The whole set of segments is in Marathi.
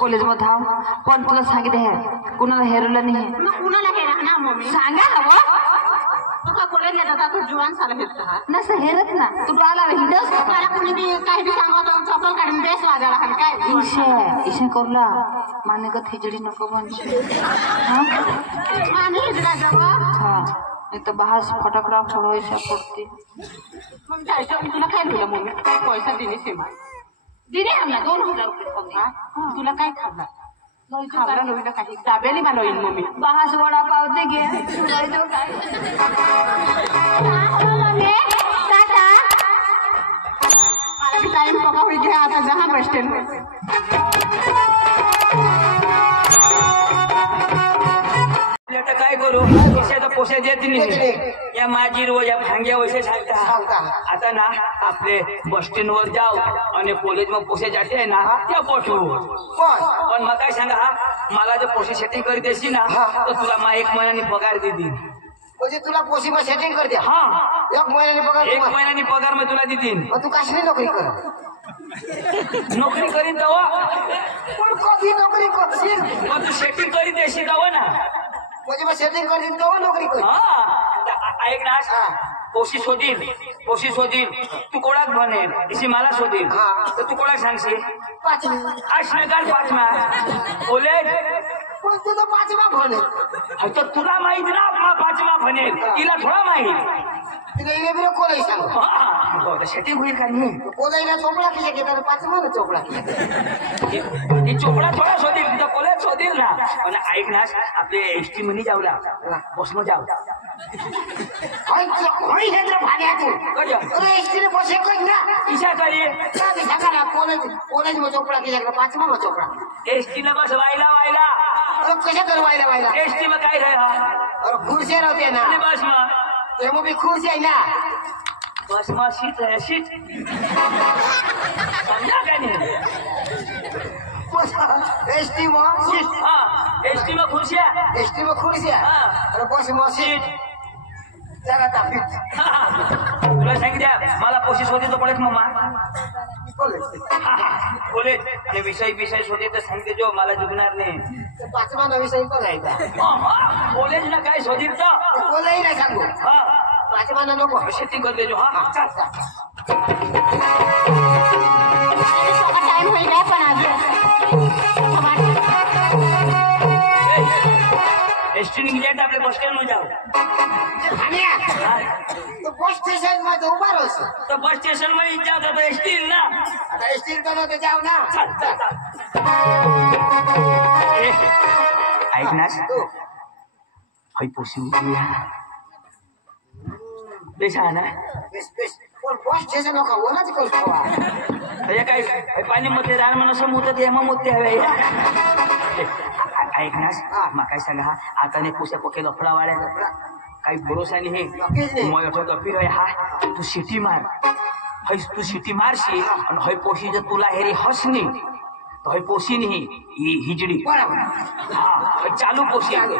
कॉलेज मध्ये थांब पण तुला सांगितलं आहे कुणाला हेरवलं नाही मग कुणाला हेरा ना मम्मी सांगा हवं तो का कॉलेज येतात आता जुवान साला फिरता नसं हेरत ना तू आला हिडस मला कुणी बी काही बी सांगतो चपल काढून बेस वाजायला हल काय ईशे करूला माने का खिचडी नको बनशे माने हिजडा जावा हा एक तर बाहेर फटाकडा फोडवायचा पडते मग जायचं तुला काय दिलं मम्मी पैसा दिली सीमा दिले आम्हाला 2000 रुपये तुला काय खाल्ला खाल्ला लोईला काही दाब्याने मला येईल मम्मी बाहेर वडा पाव दे गे सुरायचं काय टाटा मला भी टाइम पका हुई गया आता जहाँ बस स्टैंड में काय करू पोषा देत नाही या माझी रोज या भांग्या वैसे सांगता आता ना आपले बस स्टँड वर जाऊ आणि कॉलेज मग पोषे जाते ना त्या पोटू पण मग काय सांगा मला जर पोषे सेटिंग करीत अशी ना तर तुला मा 1 महिन्यानी पगार देतील म्हणजे तुला पोशी मग सेटिंग करते हा 1 महिन्यानी पगार 1 महिन्यानी पगार मग तुला देतील तू कसली नोकरी कर नोकरी करीत जावा पण कधी नोकरी करशील मग तू सेटिंग करीत अशी जावं ना म्हणजे मग सेटिंग करशील तेव्हा नोकरी कर ऐक ना पोशी शोधील तू कोणाक बनेल इशी मला शोधील तर तू कोणाक सांगशील 5 कॉलेज पण तू तर 5वा बनेल तर तुला माहित ना 5वा बनेल तिला थोडा माहित तिला इले बिले कोणाही सांग सेटिंग होईल का नाही कोणाहीला चोपडा किती घेतात 5वा चोपडा ही चोपडा थोडा शोधील तुझा कॉलेज शोधील ना पण ऐक ना आपले एसटी म्हणी जाऊला बस मग जाऊ बसे कर ना ईशा करी सांगा कॉलेज मग चोपडा किती 5वा चोपडा एसटी न बस वायला कशा कर वायला एसटी मग काय रे खुर्च्या राहते ना बस मग ते मग खुर्ची आहे ना बस मग सीट समजा काय नाही एसटी मग सीट एसटी मग खुर्च्या एसटी मग खुर्च्या बस मग सीट जरा तापीत तुला सांगितलं मला पोशी शोधायचं पडेल मम्मा कॉलेज आणि विषय शोधे तर सांगते जो मला जुगणार नाही 5वा विषय बघायचा कॉलेजला काय शोधित कोणाही नाही सांगू 5वा नको सेटिंग कर देजो टाइम होईल काय पण एसटी निघले आपल्या बस स्टँड मध्ये जाऊ बस स्टेशन मध्ये उभा राहतो तर बस स्टेशन मध्ये जात होता एसटी ना आता एसटी तर जाऊ ना ऐक ना पोशी बेसा ना बस स्टेशन नका ओलाच करतो काय पाणी मध्ये रान म्हणून असं मुदत हेमा मोठे हवे ऐक ना मग काय सांगा आता नाही पोशा पोके लफडा वाढायला काही भरोसा नाही मग गप्पी हा तू शिटी मार तू शिटी मारशी आणि हय पोशी जर तुला हेरी हसनी तर हय पोशी नाही हिजडी हा चालू पोशी आणि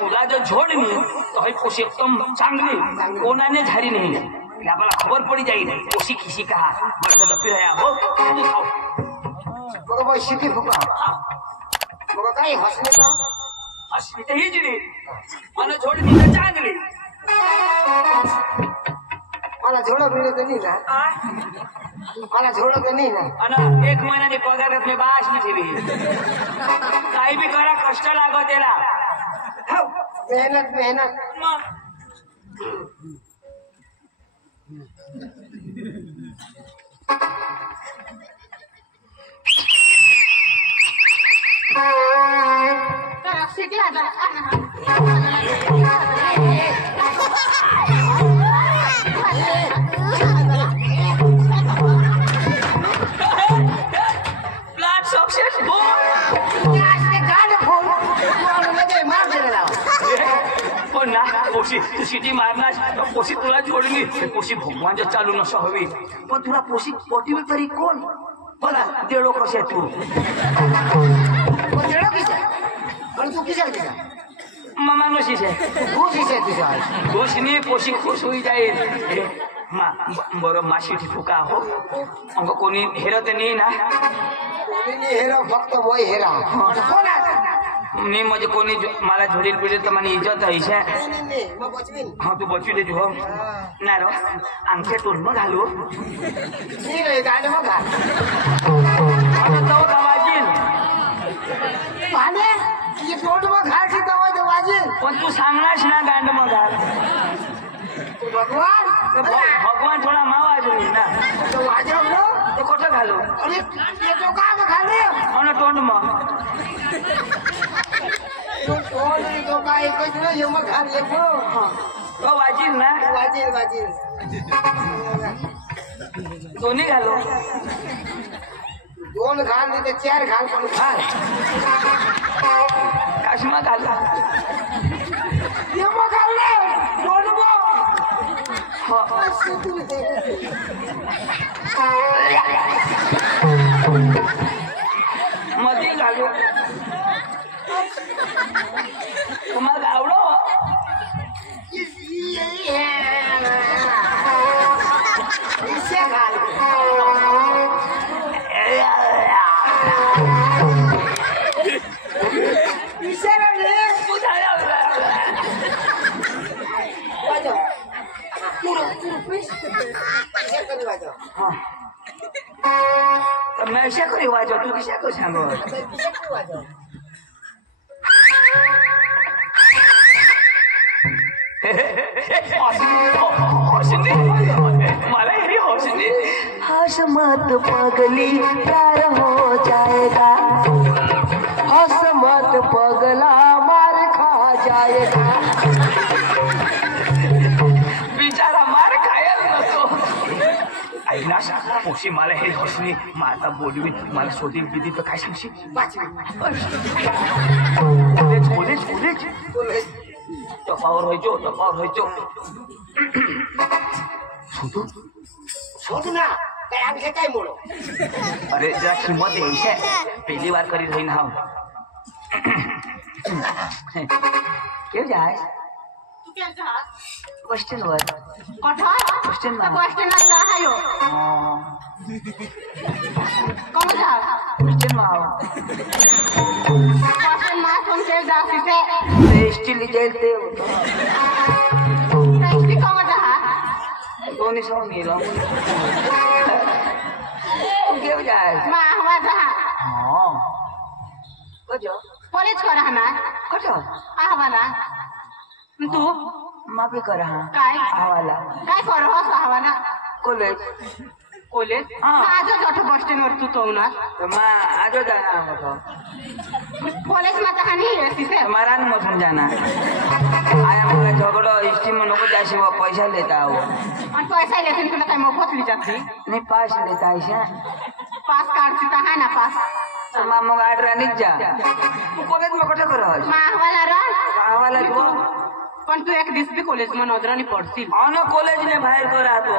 तुला जर झोडणी तर हय पोशी एकदम चांगली कोणाने झाली नाही आपल्याला खबर पडी जाईल पोशी खिशी का बस गप्पी राहा हो शिटी फुका मग काय हसले तर हसली तर हिजडी मला झोडणी तर चांगली मला झोडं मिळत नाही ना मला झोडत नाही ना आणि 1 महिन्याने पगार मी बाश मी ठेवी काही बी करा कष्ट लागो त्याला मेहनत प्लान सक्सेसफुल पण ना पोशी तू सिटी मारणार पोशी तुला जोडली पोशी भगवानच्या चालू नसं हवी पण तुला पोशी पोटीवर तरी कोण बोला देडो कसे तू तू किती मामा नशीच आहे खुश आहे तुझ्या खुश नाही पोशी खुश होई जाईल बरं मा शिटी फुका हो अंग कोणी हेरत नाही ना हेरा फक्त वय हेरा मी म्हणजे कोणी मला झोडील पिढील तर मला इज्जत आहे मग बचवीन हा तू बचवी देतो हो नाही रो आमच्या तोंड मग घालू ठीक आहे गाणं मग घाल आता जाऊ का वाजील पाने ये तोंड मग घाल की दवा वाजील पण तू सांगणारच ना गांड मग घाल भगवान भगवान थोडा मा वाजवी ना तो वाजव नो तो कुठं घालू अरे ये तो का घाले हो ना तोंड मग तो का एकच ना ये मग घाल ये हो तो वाजील ना वाजील दोन्ही घालू दोन घाल नाही तर चार घाल पण घाल काश्मा घाल ये मग घाल रे दोन मग मध्ये घालू तुम्हाला आवडो इसे घाल इसे रे वाजव पूरा पीस इसे कर वाजव तर मी अशा करी वाजव तू कशा करू सांगू इसे कर वाजव मला हेरी हौसली हस मत पगली प्यार हो जाएगा हस मत पगला मार खा जाएगा बिचारा मार खायल नसतो ऐकना पोशी मला हे हसली माझा बोलवी मला शोधील किती तर काय सांगशील कॉलेज टपावर व्हायचो शोध ना काय आमचे काय मोडो अरे जरा किंमत यायची पहिली बार करी रही ना क्यों जाए तू क्या जा क्वेश्चन वर कठा क्वेश्चन ना क्वेश्चन ना जा हायो कौन जा क्वेश्चन माव क्वेश्चन ना तुम के जा सीते स्टील जेलते टेस्टी कौन जा दोन्ही सौ मिलो क्यों जाए मां हवा जा हाँ कजो कॉलेज कर हना कजो आवाला तू माफी कर हाँ काय आवाला काय कर हो आवाला कॉलेज कॉलेज हाँ आज जठ बस स्टैंड वर तू तो ना तो माँ आज जाना हमको कॉलेज में तो नहीं है सीसे हमारा न मौसम जाना आया मुझे झगड़ो स्टीम में नको जासी वो पैसा लेता हो और पैसा लेते तुला काय मोफत ली जाती नहीं पास लेता है पास काढती तर हा ना पास तो माँ मग आठ रानीच जा तू कॉलेज में कटे कर मां हवाला रा आवाला तू पण तू एक दिस भी कॉलेज में नोदरानी पडशील आनो कॉलेज ने बाहर को रहा तो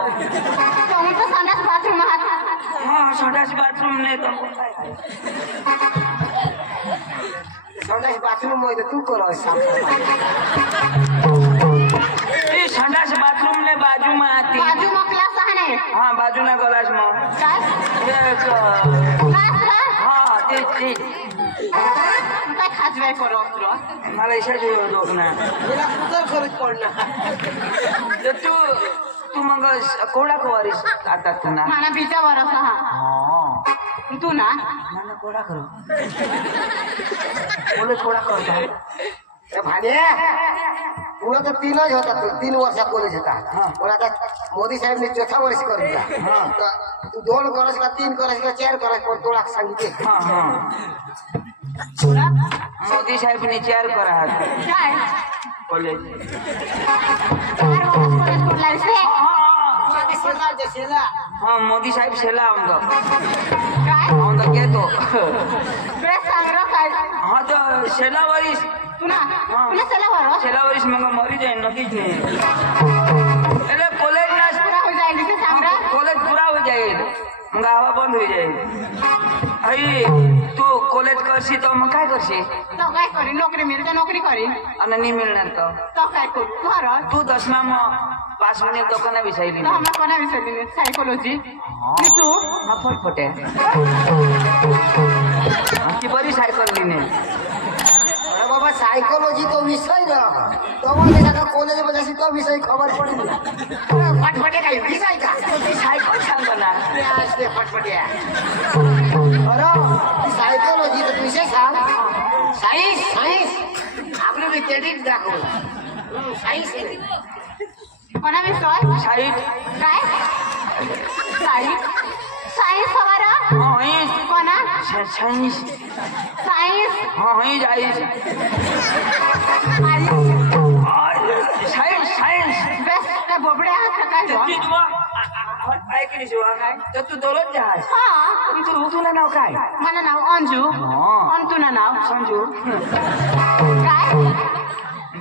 तो तो संडास बाथरूम में हात हाँ संडास बाथरूम ने तो संडास बाथरूम में तू करो ये संडास बाथरूम ने बाजू में आती बाजू में क्लास आहे हाँ बाजू ना क्लास में काय एक हाँ ते काय खाजवाय करो तुला मला इच्छा जो दोघना मेरा कुकर खर्च पडना तो तू मग कोडा कुवारी आता तू ना मला बीजा वरस हा हाँ तू ना मैंने कोडा करो बोले कोडा करता ए भाने पूरा तो तीन ही होता 3 वर्ष कॉलेज होता हाँ। और आता मोदी साहब ने चौथा वर्ष कर दिया हाँ। तो 2 वर्ष का 3 वर्ष का 4 वर्ष पर 2 लाख संगीत हाँ हाँ तुला मोदी साहब ने चेयर करा है काय कॉलेज कॉलेज कोडला से हाँ मोदी साहब सेला हमको काय हम तो क्या तो बेस सांगरो काय हाँ तो सेला वरिस तुला हाँ। तुला चला वरस सेला वरिस मंगा मरी जाए नतीज नहीं अरे कॉलेज ना पूरा हो जाएगी से सांगरा कॉलेज पूरा हो जाए मंगा हवा बंद हो जाए अरे तू कॉलेज करसी तो हम क्या कर करशी तो काय करी नोकरी मिळते नोकरी करी आणि नाही मिळणार तो काय करू घर तू 10मा मग पास होणे तो कोणा विचारली तो आम्हाला कोणा विसरली सायकोलॉजी तू हा फटफटे ती बरी सायकल लिने अरे बाबा सायकोलॉजी तो विषय ना तुम्हाला का कॉलेजमध्ये अशी तो विषय खबर पडेल फटफटे काही विषय का ती सायकल सांग ना ते फटफटे अरे सायकोलॉजी तो विषय सांग सायन्स सायन्स आपलं विद्यार्थी दाखव सायन्स कोणा विसर साईड काय सायन्स सायन्स हमारा कोणा सायन्स सायन्स ही जाईस सायन्स सायन्स बेस्ट काय बोबडे आहात का काय ऐकली शिवा तर तू दररोज जहाज हा तुला नाव काय मला नाव अंजू आणि तुला नाव संजू काय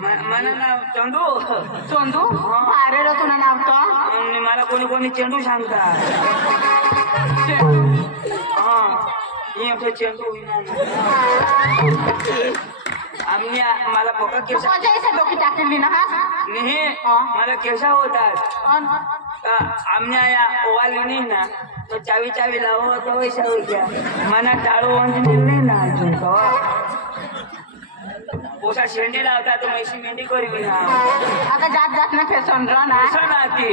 मला नाव चंदू चोंदू अरे रे तुला नाव तो आणि मला कोणी कोणी चेंडू सांगतात हा हे चेंडू आम्ही मला पोका केसा माझ्या इथे डोकी टाकली ना हा नाही मला केसा होतात आमने या ओवाली नाही ना तो चावी चावी लावो तो वैसा हो गया मना टाळू अंजनी नाही ना अजून तो ओसा शेंडी लावता तो मैशी मेंढी करवी ना आता जात जात ना फॅशन रा ना असं ना ती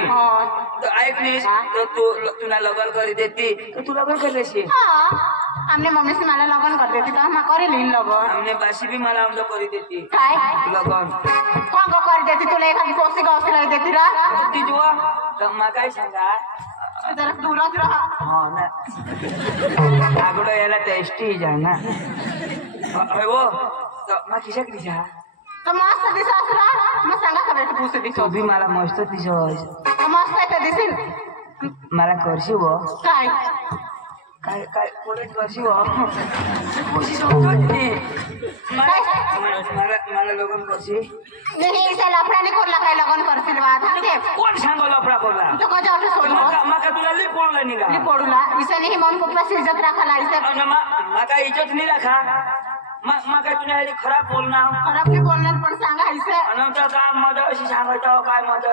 तो ऐक नाही तो तू तुला लग्न करी देती तो तू लग्न कर देशी आमने मम्मी से मला लगन कर देती तो हम करी लीन लगन हमने बाशी भी मला आमचं करी देती काय लगन कोण को कर देती तुला एखादी कोसी गावसी लाई देती रा ती जुवा तर मग काय सांगा जरा दूरच राहा हो ना आगडो याला टेस्टी जा ना हो मग किशा दिसा तो मस्त दिसत रा मग सांगा का बेटा पुसे तो दिसत भी मला मस्त दिसोस तो मस्त आहे दिसेल मला करशी वो काय काय काय पुढे करशी वो खुशी समजते मला लगन करशी नाही इथे लफडाने कोरला काय लगन करतील बा थांबते कोण सांगो लफडा कोरला तो कजा उठे सोडलो माका तुला लई पळला निघा मी पडूला इसे नाही मन खूप इज्जत राखाला इसे माका इज्जत नाही राखा माका तुला खराब बोलना खराब नाही बोलणार पण सांगा इसे अनंत काय मजा अशी सांगायचं काय मजा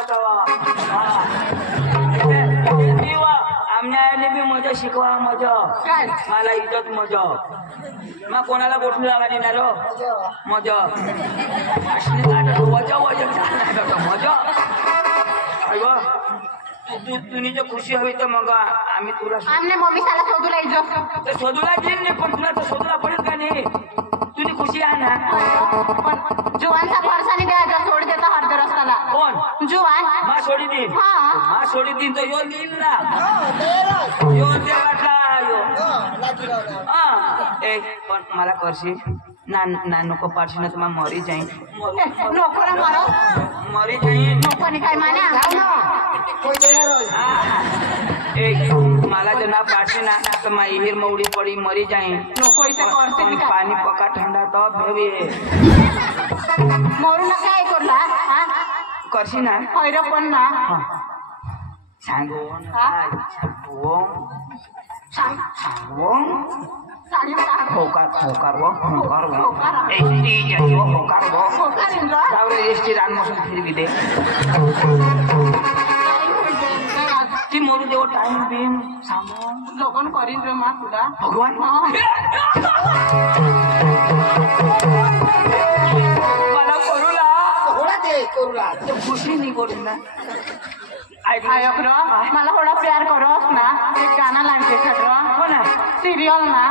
आमने बी मजा शिकवा मजा काय मला इज्जत मजा मग कोणाला गोठू लागायची ना रो मजा वजा वजा मजा तुनी जर खुशी हवी तर मग आम्ही तुला आमने मम्मी साला शोधूला इज्जत शोधूला येईल नाही पण तुला तर शोधूला पडेल का नाही तुझी खुशी आहे ना पण जुवानचा परसाने द्यायचा सोड देता अर्ध रस्त्याला कोण जुवान मा सोडी देईन हा मा सोडी देईन तर योन देईल ना योन दे वाटला यो ए पण मला करशी ना नको पाडशी ना तुम्हाला मरी जाईन नोकरा मारो मरी जाईन नोकरी काय माने ए मला जर ना पाडशी ना तर माझी हिर मौडी पडी मरी जाईन लोक इथे करते पाणी पका ठंडा तो भेवी मरू ना काय करला करशी ना हैर पण ना सांगो सांगो सांगो होकार रानमोसून फिरवी दे ती मोरू देव टाइम बीम सांगो लगन करीन रे मा तुला भगवान मला करूला होळा दे करूला खुशी नाही करू ना आयक र मला थोडा प्यार करोस ना एक गाना लागते खड्र हो ना सिरियल ना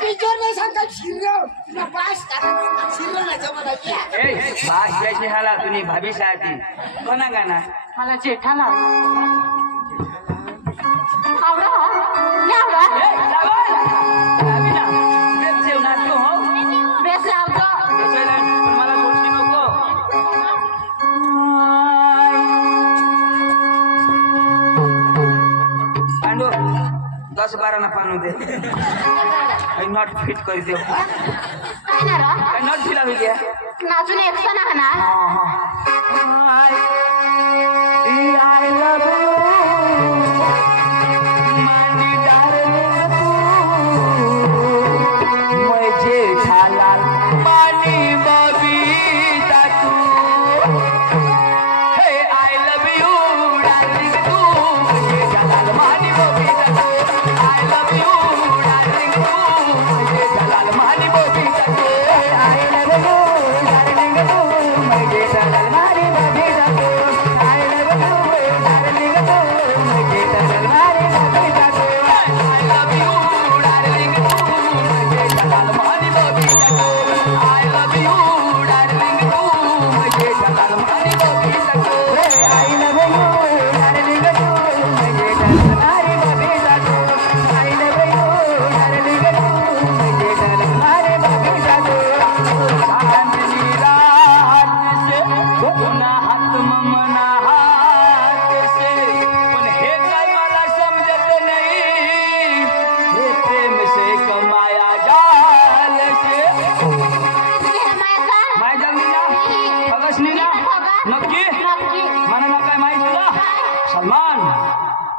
पिक्चर नाही सांगतात सिरियल ना पास सिरियल ना जमा नाही ए बास जैसे हाला तुनी भाभी साथी कोणा गाना मला जेठा लाव आवडा आवडा ए लागल भाभी ना बेस सेव नाचतो हो बेस लावतो बेसायला मला सोडशी नको पांडू 10-12 ना पानू दे नॉट फिट कर दे काय ना र नॉट फिला हो गया नाचून एकसा ना ना I love you my darling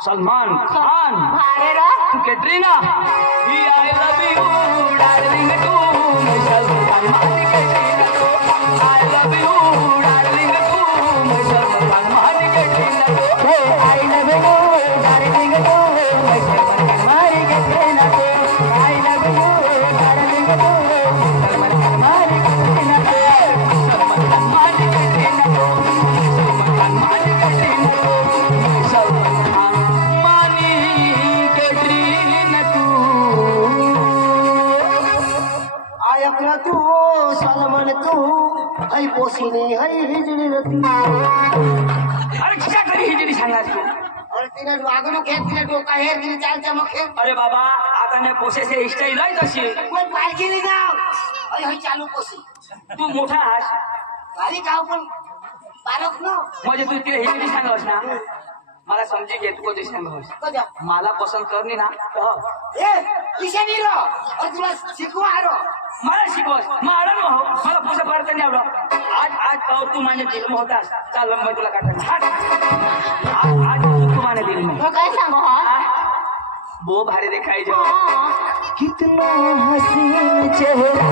Salman Khan भारे रा कैटरीना ही I love you darling too मैं Salman Khan Katrina too I love you darling too मैं Salman Khan Katrina too I love you darling too मैं Salman Khan Katrina too I love you darling too Salman Khan Katrina too Salman Khan Katrina too Salman Khan Katrina too Salman Khan मानी कैटरीना टू आय अपना तू सलमान तू है पोसीने है हिजड़ी रती अरे क्या करी हिजड़ी सांगास तू और तिने वागणू घेत तिने डोका हेर तिने चाल चमक हेर अरे बाबा आता ने पोसे से स्टाईल आहे तशी कोण पालखी नाही जाव अरे हय चालू पोसी तू मोठा आहेस भारी गाव पण बालक न म्हणजे तू तिला हिजडी सांगावस ना मला समजी घे तू कधी सांगावस कजा मला पसंत करनी ना तर ए इशानी रो और तुला शिकवा आरो मला शिकवस मला न हो मला पोसे पाडता नाही आवडत आज पावर तू माझ्या दिल में होतास चाल मैं तुला काढतो आज तू माझ्या दिल में तो काय सांगू हा वो भारी दिखाई जो कितना हसीन चेहरा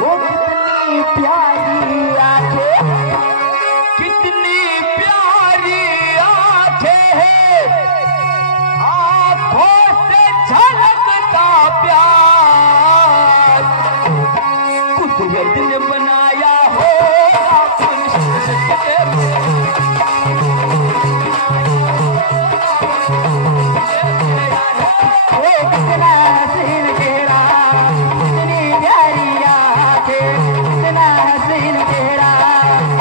वो कितनी प्यारी आंखें कितनी प्यारी आंखें हैं आंखों से झलकता प्यार कुदरत ने बनाया हो कितना हसीन चेहरा कितनी प्यारी आंखें कितना हसीन चेहरा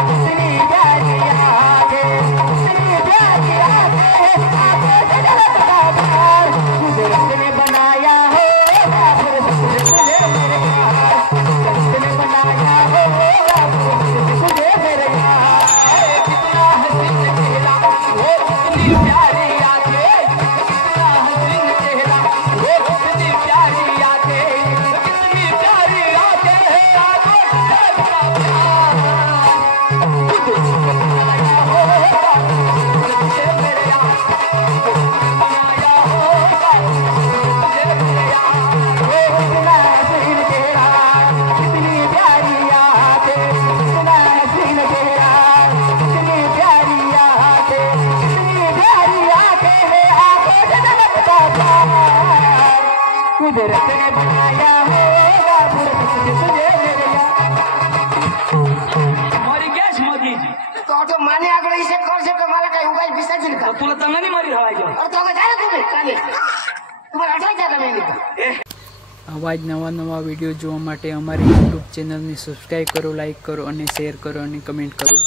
कितनी प्यारी आंखें कितनी प्यारी आंखें आंखों से झलकता प्यार कुदरत ने बनाया हो कुदरत ने बनाया हो तुझे मेरे यार कितना हसीन चेहरा वो कितनी प्यारी आंखें कितना हसीन चेहरा वो कितनी प्यारी आंखें कितनी प्यारी आंखें है आंखों से झलकता प्यार कुदरत ने बनाया हो तुझे मेरे यार बनाया हो तुझे मेरे यार वो कितना हसीन चेहरा कितनी प्यारी आंखें कितना हसीन चेहरा कितनी प्यारी आंखें कितनी प्यारी आंखें है आंखों से झलकता प्यार कुदरत ने बनाया होगा तुझे मेरे यार मरी गॅस मोदीजी तो ऑटो माने आगळ इसे कर से मला काय उगाच बिसाजील का तर तुला तंगणी मारी हवायची और तो का जाना तुम्ही काले तुम्हाला अठायचा का नाही આવા જ નવા નવા વિડીયો જોવા માટે અમારી યુટ્યુબ ચેનલને સબસ્ક્રાઈબ કરો, લાઈક કરો અને શેર કરો અને કમેન્ટ કરો.